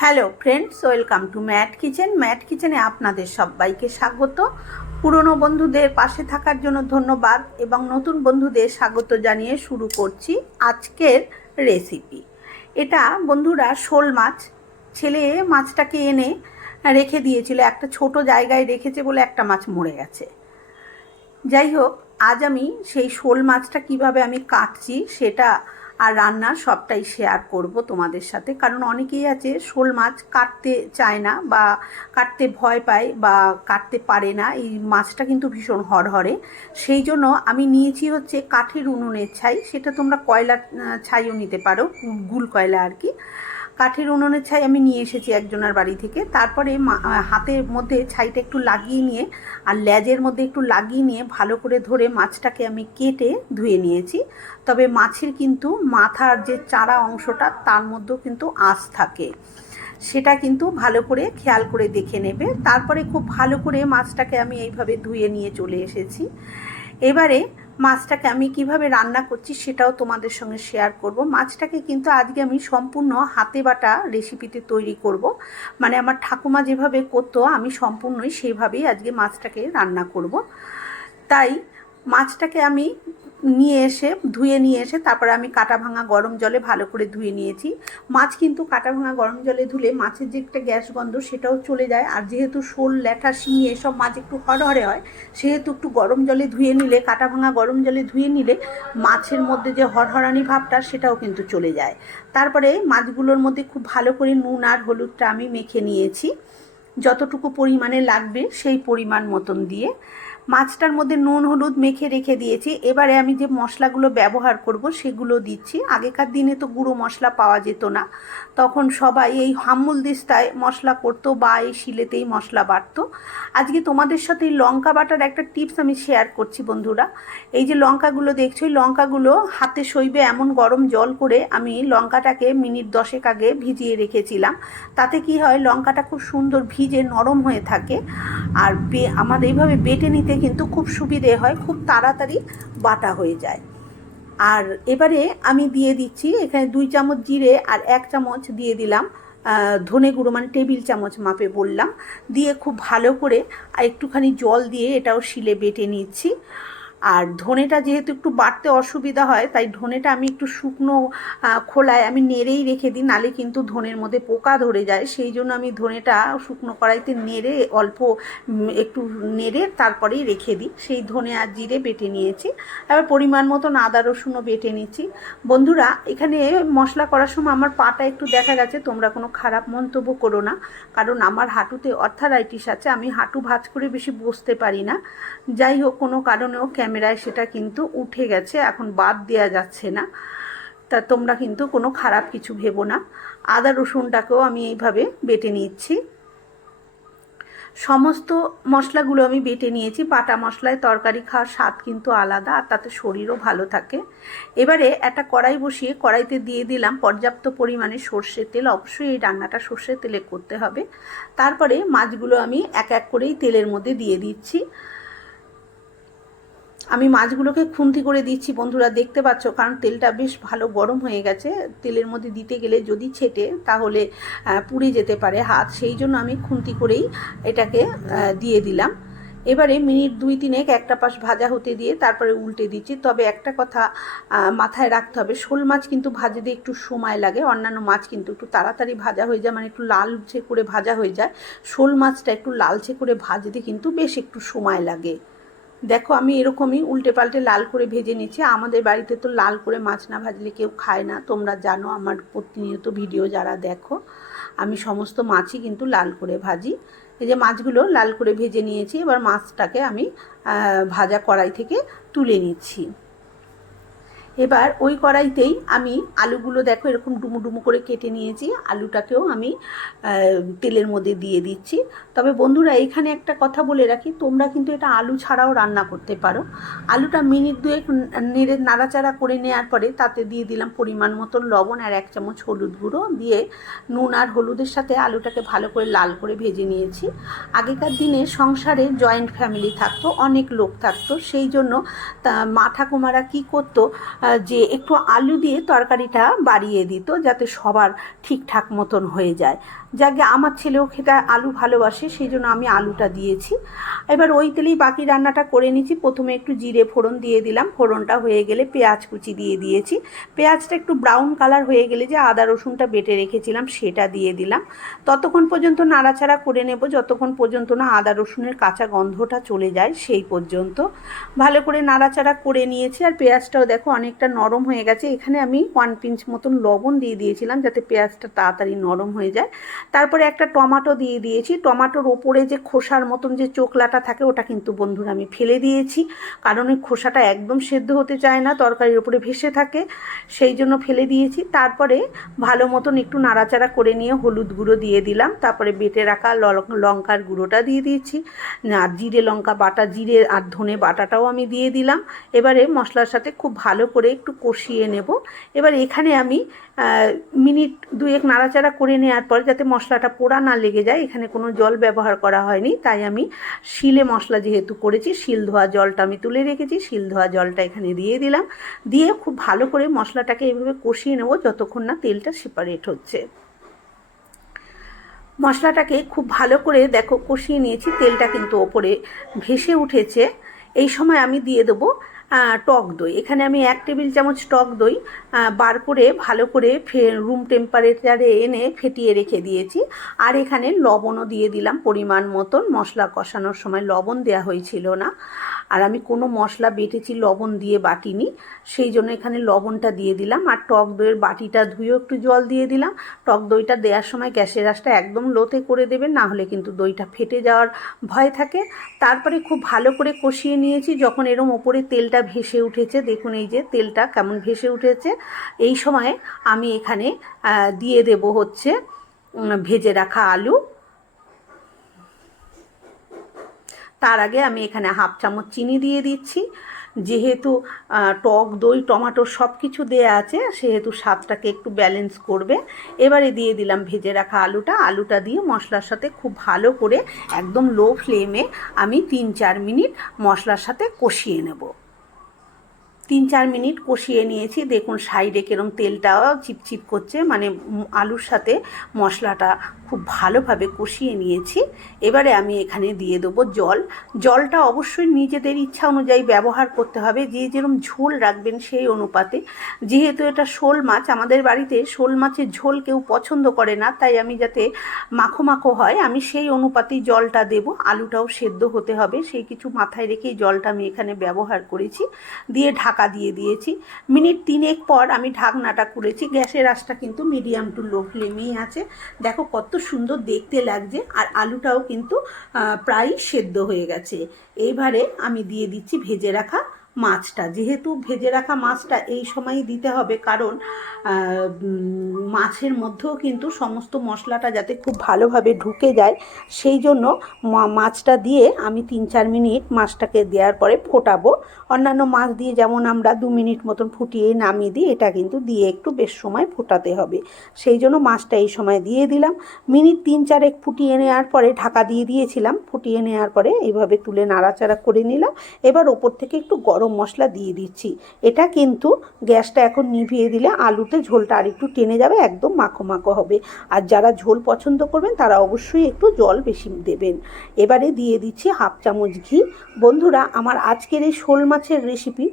Hello friends, welcome to Matt Kitchen. Matt কিচেনে আপনাদের সবাইকে স্বাগত। পুরনো বন্ধুদের পাশে থাকার জন্য ধন্যবাদ এবং নতুন বন্ধুদের স্বাগত জানিয়ে শুরু করছি আজকের রেসিপি। এটা বন্ধুরা শোল মাছ। ছেলে মাছটাকে এনে রেখে দিয়েছিল, একটা ছোট জায়গায় রেখেছে বলে একটা মাছ মরে গেছে। যাই হোক, আজ আমি সেই শোল মাছটা কীভাবে আমি কাটছি সেটা আর রান্নার সবটাই শেয়ার করব তোমাদের সাথে। কারণ অনেকেই আছে, শোল মাছ কাটতে চায় না বা কাটতে ভয় পায় বা কাটতে পারে না। এই মাছটা কিন্তু ভীষণ হরহরে সেই জন্য আমি নিয়েছি হচ্ছে কাঠের উনুনের ছাই। সেটা তোমরা কয়লা ছাইও নিতে পারো, গুল কয়লা আর কি। কাঠের উনুনের ছাই আমি নিয়ে এসেছি একজনের বাড়ি থেকে। তারপরে হাতের মধ্যে ছাইটা একটু লাগিয়ে নিয়ে আর ল্যাজের মধ্যে একটু লাগিয়ে নিয়ে ভালো করে ধরে মাছটাকে আমি কেটে ধুয়ে নিয়েছি। তবে মাছের কিন্তু মাথার যে চারা অংশটা তার মধ্যেও কিন্তু আঁশ থাকে। সেটা কিন্তু ভালো করে খেয়াল করে দেখে নেবে। তারপরে খুব ভালো করে মাছটাকে আমি এইভাবে ধুয়ে নিয়ে চলে এসেছি। এবারে মাছটাকে আমি কীভাবে রান্না করছি সেটাও তোমাদের সঙ্গে শেয়ার করব। মাছটাকে কিন্তু আজকে আমি সম্পূর্ণ হাতে বাটা রেসিপিতে তৈরি করব। মানে আমার ঠাকুমা যেভাবে করতো, আমি সম্পূর্ণই সেইভাবেই আজকে মাছটাকে রান্না করব। তাই মাছটাকে আমি নিয়ে এসে, ধুয়ে নিয়ে এসে তারপরে আমি কাটা ভাঙা গরম জলে ভালো করে ধুয়ে নিয়েছি। মাছ কিন্তু কাটা ভাঙা গরম জলে ধুলে মাছের যে একটা গ্যাস গন্ধ সেটাও চলে যায়। আর যেহেতু শোল, ল্যাঠা, শিঙে এসব মাছ একটু হরহরে হয়, সেহেতু একটু গরম জলে ধুয়ে নিলে, কাটা ভাঙা গরম জলে ধুয়ে নিলে মাছের মধ্যে যে হরহরানি ভাবটা সেটাও কিন্তু চলে যায়। তারপরে মাছগুলোর মধ্যে খুব ভালো করে নুন আর হলুদটা আমি মেখে নিয়েছি। যতটুকু পরিমাণে লাগবে সেই পরিমাণ মতন দিয়ে। মাছটার মধ্যে নুন, হলুদ মেখে রেখে দিয়েছি। এবারে আমি যে মশলাগুলো ব্যবহার করব সেগুলো দিচ্ছি। আগেকার দিনে তো গুঁড়ো মশলা পাওয়া যেত না। তখন সবাই এই হামুল দিস্তায় মশলা করতো বা এই শিলেতেই মশলা বাটতো। আজকে তোমাদের সাথে এই লঙ্কা বাটার একটা টিপস আমি শেয়ার করছি বন্ধুরা। এই যে লঙ্কাগুলো দেখছ, এই লঙ্কাগুলো হাতে সইবে এমন গরম জল করে আমি লঙ্কাটাকে মিনিট দশেক আগে ভিজিয়ে রেখেছিলাম। তাতে কি হয়, লঙ্কাটা খুব সুন্দর ভিজে নরম হয়ে থাকে। আর আমাদের এইভাবে বেটে নিতে কিন্তু খুব সুবিধে হয়, খুব তাড়াতাড়ি বাটা হয়ে যায়। আর এবারে আমি দিয়ে দিচ্ছি, এখানে দুই চামচ জিরে আর এক চামচ দিয়ে দিলাম ধনে গুঁড়ো মানে টেবিল চামচ মাপে বললাম। দিয়ে খুব ভালো করে আর একটুখানি জল দিয়ে এটাও শিলে বেটে নিচ্ছি। আর ধনেটা যেহেতু একটু বাড়তে অসুবিধা হয়, তাই ধনেটা আমি একটু শুকনো খোলায় আমি নেড়েই রেখে দিই, নালে কিন্তু ধনের মধ্যে পোকা ধরে যায়। সেই জন্য আমি ধনেটা শুকনো কড়াইতে নেড়ে, অল্প একটু নেড়ে তারপরেই রেখে দিই। সেই ধনে আর জিরে বেটে নিয়েছি। এবার পরিমাণ মতন আদা, রসুনও বেটে নিচ্ছি। বন্ধুরা, এখানে মশলা করার সময় আমার পাটা একটু দেখা গেছে, তোমরা কোনো খারাপ মন্তব্য করো না। কারণ আমার হাঁটুতে অর্থারাইটিস আছে, আমি হাঁটু ভাঁজ করে বেশি বসতে পারি না। যাই হোক, কোনো কারণেও ক্যামেরায় সেটা কিন্তু উঠে গেছে, এখন বাদ দেওয়া যাচ্ছে না। তা তোমরা কিন্তু কোনো খারাপ কিছু ভেবো না। আদা রসুনটাকেও আমি এইভাবে বেটে নিচ্ছি। সমস্ত মশলাগুলো আমি বেটে নিয়েছি। পাটা মশলায় তরকারি খাওয়ার স্বাদ কিন্তু আলাদা, আর তাতে শরীরও ভালো থাকে। এবারে একটা কড়াই বসিয়ে কড়াইতে দিয়ে দিলাম পর্যাপ্ত পরিমাণে সর্ষের তেল। অবশ্যই এই রান্নাটা সর্ষের তেলে করতে হবে। তারপরে মাছগুলো আমি এক এক করেই তেলের মধ্যে দিয়ে দিচ্ছি। আমি মাছগুলোকে খুন্তি করে দিচ্ছি, বন্ধুরা, দেখতে পাচ্ছ? কারণ তেলটা বেশ ভালো গরম হয়ে গেছে। তেলের মধ্যে দিতে গেলে যদি ছেটে, তাহলে পুড়ে যেতে পারে হাত। সেই জন্য আমি খুন্তি করেই এটাকে দিয়ে দিলাম। এবারে মিনিট দুই তিনেক একটা পাশ ভাজা হতে দিয়ে তারপরে উল্টে দিচ্ছি। তবে একটা কথা মাথায় রাখতে হবে, শোল মাছ কিন্তু ভাজতে একটু সময় লাগে। অন্যান্য মাছ কিন্তু একটু তাড়াতাড়ি ভাজা হয়ে যায় মানে একটু লালচে করে ভাজা হয়ে যায়। শোল মাছটা একটু লালচে করে ভাজতে কিন্তু বেশ একটু সময় লাগে। দেখো, আমি এরকমই উল্টে পাল্টে লাল করে ভেজে নিচ্ছি। আমাদের বাড়িতে তো লাল করে মাছ না ভাজলে কেউ খায় না। তোমরা জানো, আমার প্রতিনিয়ত ভিডিও যারা দেখো, আমি সমস্ত মাছই কিন্তু লাল করে ভাজি। এই যে মাছগুলো লাল করে ভেজে নিয়েছি, এবার মাছটাকে আমি ভাজা কড়াই থেকে তুলে নিচ্ছি। এবার ওই কড়াইতেই আমি আলুগুলো দেখো এরকম ডুমু ডুমু করে কেটে নিয়েছি। আলুটাকেও আমি তেলের মধ্যে দিয়ে দিচ্ছি। তবে বন্ধুরা, এখানে একটা কথা বলে রাখি, তোমরা কিন্তু এটা আলু ছাড়াও রান্না করতে পারো। আলুটা মিনিট দুয়েক নেড়ে নাড়াচাড়া করে নেওয়ার পরে তাতে দিয়ে দিলাম পরিমাণ মতন লবণ আর এক চামচ হলুদ গুঁড়ো। দিয়ে নুন আর হলুদের সাথে আলুটাকে ভালো করে লাল করে ভেজে নিয়েছি। আগেকার দিনে সংসারে জয়েন্ট ফ্যামিলি থাকতো, অনেক লোক থাকতো। সেই জন্য তা মা ঠাকুমারা কী করতো যে একটু আলু দিয়ে তরকারিটা বাড়িয়ে দিত যাতে সবার ঠিকঠাক মতন হয়ে যায়। যাকে আমার ছেলেও খেতে আলু ভালোবাসে, সেই জন্য আমি আলুটা দিয়েছি। এবার ওই তেলেই বাকি রান্নাটা করে নিয়েছি। প্রথমে একটু জিরে ফোড়ন দিয়ে দিলাম। ফোড়নটা হয়ে গেলে পেঁয়াজ কুচি দিয়ে দিয়েছি। পেঁয়াজটা একটু ব্রাউন কালার হয়ে গেলে যে আদা রসুনটা বেটে রেখেছিলাম, সেটা দিয়ে দিলাম। ততক্ষণ পর্যন্ত নাড়াচাড়া করে নেব। যতক্ষণ পর্যন্ত না আদা রসুনের কাঁচা গন্ধটা চলে যায়, সেই পর্যন্ত। ভালো করে নাড়াচাড়া করে নিয়েছি। আর পেঁয়াজটাও দেখো অনেকটা নরম হয়ে গেছে। এখানে আমি ওয়ান পিঞ্চ মতন লবণ দিয়ে দিয়েছিলাম যাতে পেঁয়াজটা তাড়াতাড়ি নরম হয়ে যায়। তারপরে একটা টমাটো দিয়ে দিয়েছি। টমাটোর ওপরে যে খোসার মতন যে চোকলাটা থাকে, ওটা কিন্তু বন্ধুরা আমি ফেলে দিয়েছি। কারণ ওই খোসাটা একদম সেদ্ধ হতে চায় না, তরকারির ওপরে ভেসে থাকে, সেই জন্য ফেলে দিয়েছি। তারপরে ভালো মতন একটু নাড়াচাড়া করে নিয়ে হলুদ গুঁড়ো দিয়ে দিলাম। তারপরে বেটে রাখা লঙ্কার গুঁড়োটা দিয়ে দিয়েছি। আর জিরে লঙ্কা বাটা, জিরে আর ধনে বাটাটাও আমি দিয়ে দিলাম। এবারে মশলার সাথে খুব ভালো করে একটু কষিয়ে নেব। এবার এখানে আমি মিনিট দুয়েক নাড়াচাড়া করে নেওয়ার পর যাতে মশলাটা পোড়া না লেগে যায়, এখানে কোনো জল ব্যবহার করা হয়নি, তাই আমি শিলে মশলা যেহেতু করেছি, শিল ধোয়া জলটা আমি তুলে রেখেছি, শিল ধোয়া জলটা এখানে দিয়ে দিলাম, দিয়ে খুব ভালো করে মশলাটাকে এইভাবে কষিয়ে নেব যতক্ষণ না তেলটা সেপারেট হচ্ছে। মশলাটাকে খুব ভালো করে দেখো কষিয়ে নিয়েছি, তেলটা কিন্তু ওপরে ভেসে উঠেছে, এই সময় আমি দিয়ে দেবো টক দই। এখানে আমি এক টেবিল চামচ টক দই বার করে ভালো করে ফে রুম টেম্পারেচারে এনে ফেটিয়ে রেখে দিয়েছি। আর এখানে লবণও দিয়ে দিলাম পরিমাণ মতন। মশলা কষানোর সময় লবণ দেওয়া হয়েছিল না। আর আমি কোনো মশলা বেটেছি, লবণ দিয়ে বাটিনি। সেই জন্য এখানে লবণটা দিয়ে দিলাম। আর টক দইয়ের বাটিটা ধুয়েও একটু জল দিয়ে দিলাম। টক দইটা দেওয়ার সময় গ্যাসের আঁচটা একদম লোতে করে দেবেন, না হলে কিন্তু দইটা ফেটে যাওয়ার ভয় থাকে। তারপরে খুব ভালো করে কষিয়ে নিয়েছি। যখন এরম ওপরে তেলটা ভেসে উঠেছে। দেখুন এই যে তেলটা কেমন ভেসে উঠেছে। এই সময়ে আমি এখানে দিয়ে দেব হচ্ছে ভেজে রাখা আলু। তার আগে আমি এখানে হাফ চামচ চিনি দিয়ে দিচ্ছি। যেহেতু টক, দই, টমাটো সব কিছু দেয়া আছে, সেহেতু স্বাদটাকে একটু ব্যালেন্স করবে। এবারে দিয়ে দিলাম ভেজে রাখা আলুটা। আলুটা দিয়ে মশলার সাথে খুব ভালো করে একদম লো ফ্লেমে আমি তিন চার মিনিট মশলার সাথে কষিয়ে নেব। তিন চার মিনিট কষিয়ে নিয়েছি। দেখুন সাইডে কিরম তেলটাও চিপচিপ করছে মানে আলুর সাথে মশলাটা খুব ভালোভাবে কষিয়ে নিয়েছি। এবারে আমি এখানে দিয়ে দেবো জল। জলটা অবশ্যই নিজেদের ইচ্ছা অনুযায়ী ব্যবহার করতে হবে। যে যেরকম ঝোল রাখবেন সেই অনুপাতে। যেহেতু এটা শোল মাছ, আমাদের বাড়িতে শোল মাছের ঝোল কেউ পছন্দ করে না, তাই আমি যাতে মাখো মাখো হয়, আমি সেই অনুপাতেই জলটা দেব। আলুটাও সেদ্ধ হতে হবে, সেই কিছু মাথায় রেখেই জলটা আমি এখানে ব্যবহার করেছি। দিয়ে ঢাকা দিয়ে দিয়েছি। মিনিট তিনেক পর আমি ঢাকনাটা করেছি গ্যাসের আঁচটা কিন্তু মিডিয়াম টু লো ফ্লেমেই আছে। দেখো কত সুন্দর দেখতে লাগছে। আর আলুটাও কিন্তু প্রায় সেদ্ধ হয়ে গেছে। এইবারে আমি দিয়ে দিচ্ছি ভেজে রাখা মাছটা। যেহেতু ভেজে রাখা মাছটা এই সময়ই দিতে হবে, কারণ মাছের মধ্যেও কিন্তু সমস্ত মশলাটা যাতে খুব ভালোভাবে ঢুকে যায়, সেই জন্য মাছটা দিয়ে আমি তিন চার মিনিট মাছটাকে দেওয়ার পরে ফোটাবো। অন্যান্য মাছ দিয়ে যেমন আমরা দু মিনিট মতন ফুটিয়ে নামিয়ে দিই, এটা কিন্তু দিয়ে একটু বেশ সময় ফোটাতে হবে। সেই জন্য মাছটা এই সময় দিয়ে দিলাম। মিনিট তিন চারেক ফুটিয়ে নেওয়ার পরে ঢাকা দিয়ে দিয়েছিলাম, ফুটিয়ে নেওয়ার পরে এইভাবে তুলে নাড়াচাড়া করে নিলাম। এবার ওপর থেকে একটু গরম মশলা দিয়ে দিচ্ছি। এটা কিন্তু গ্যাসটা এখন নিভিয়ে দিলে আলুতে ঝোলটা আর একটু টেনে যাবে, একদম মাখো মাখো হবে। আর যারা ঝোল পছন্দ করবেন, তারা অবশ্যই একটু জল বেশি দেবেন। এবারে দিয়ে দিচ্ছি হাফ চামচ ঘি। বন্ধুরা, আমার আজকের এই শোল মাছের রেসিপি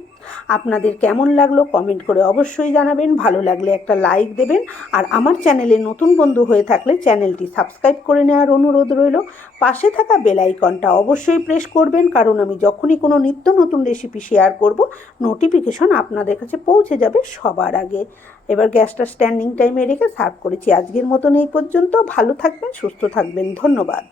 আপনাদের কেমন লাগল কমেন্ট করে অবশ্যই জানাবেন। ভালো লাগলে একটা লাইক দেবেন। আর আমার চ্যানেলে নতুন বন্ধু হয়ে থাকলে চ্যানেলটি সাবস্ক্রাইব করে নেওয়ার অনুরোধ রইল। পাশে থাকা বেল আইকনটা অবশ্যই প্রেস করবেন, কারণ আমি যখনই কোনো নিত্য নতুন রেসিপি শেয়ার করব নোটিফিকেশন আপনাদের কাছে পৌঁছে যাবে সবার আগে। এবার গ্যাসটা স্ট্যান্ডিং টাইমে রেখে সার্ভ করেছি আজকের মতন এই পর্যন্ত। ভালো থাকবেন, সুস্থ থাকবেন। ধন্যবাদ।